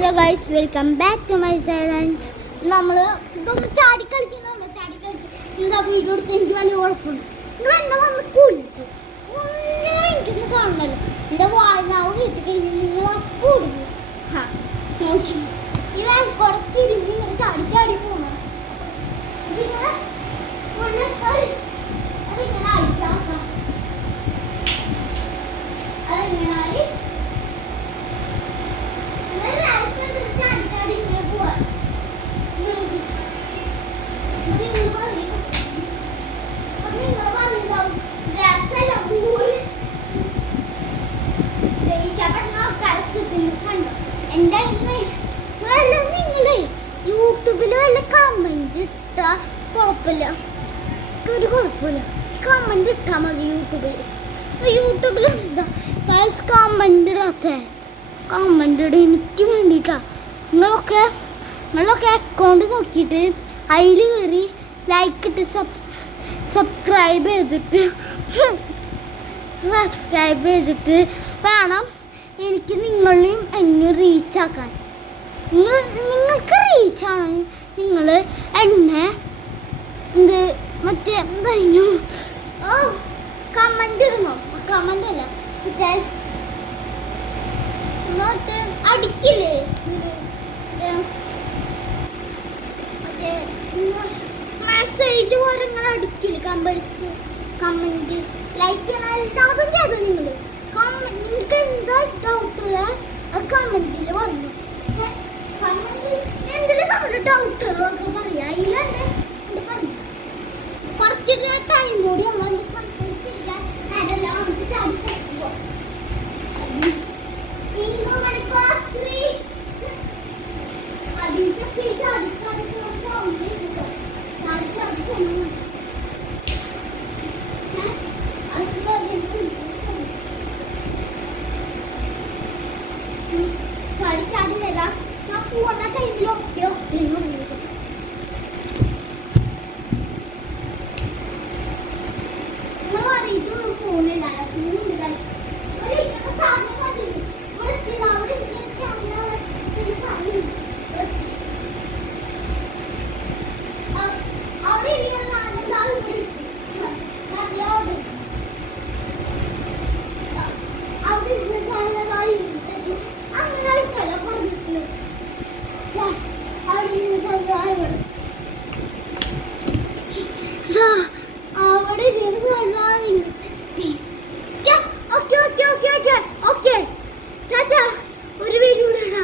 Hello guys, welcome back to my channel. നമ്മൾ ഇതൊന്ന് ചാടി കളിക്കുന്നുണ്ട്. എന്താ വീഡിയോ എടുത്ത് എനിക്ക് വലിയ കുഴപ്പമുണ്ട്. നിങ്ങൾ എന്നെ വന്ന് കുളിക്കും എനിക്കൊന്ന് കാണണല്ലോ. എൻ്റെ വായനാവ് കിട്ടി കഴിഞ്ഞാൽ നിങ്ങൾ കൂടുന്നു. ഈ വേൽക്കോടെ തിരിഞ്ഞ് ഇങ്ങനെ ചാടി ചാടി പോകണം. ഇതിങ്ങനെ അതിങ്ങനെ ആയിട്ടാക്കാം. അതിങ്ങനായി നിങ്ങളെ യൂട്യൂബിൽ വല്ല കമന്റ് ഇട്ടാ കുഴപ്പമില്ല, ഒരു കുഴപ്പമില്ല. കമന്റ് ഇട്ടാ മതി. യൂട്യൂബിൽ എന്താ കമന്റ് ഇടാത്ത കമന്റ് ഇട എനിക്ക് വേണ്ടിയിട്ടാ. നിങ്ങളൊക്കെ അക്കൗണ്ട് നോക്കിയിട്ട് അതിൽ കയറി ലൈക്ക് ഇട്ട് സബ്സ്ക്രൈബ് ചെയ്തിട്ട് വേണം എനിക്ക് നിങ്ങളെയും എന്നെ റീച്ചാക്കാൻ. നിങ്ങൾക്ക് റീച്ചാണ് നിങ്ങൾ എന്നെ മറ്റേ കഴിഞ്ഞു കമന്റ് ഇടണം. കമന്റ് അല്ല മറ്റേ അടിക്കില്ലേ മെസ്സേജ് പോലെ നിങ്ങൾ അടിക്കില്ല. കമന്റ് ലൈക്ക് അതും ചെയ്തു. നിങ്ങൾക്ക് എന്താ ഡൗട്ടുള്ള കമന്റിൽ വന്നു. എന്തെങ്കിലും നമ്മുടെ ഡൗട്ടുകളൊക്കെ പറയാ. ഇല്ലെന്നെ പറഞ്ഞു കുറച്ച് ടൈം കൂടി നമ്മൾ സംസാരിച്ചിരിക്കാൻ അതെല്ലാം നമുക്ക് ചാടി ചാടി വരാം. ഞാൻ പോകുന്ന ടൈമിലൊക്കെ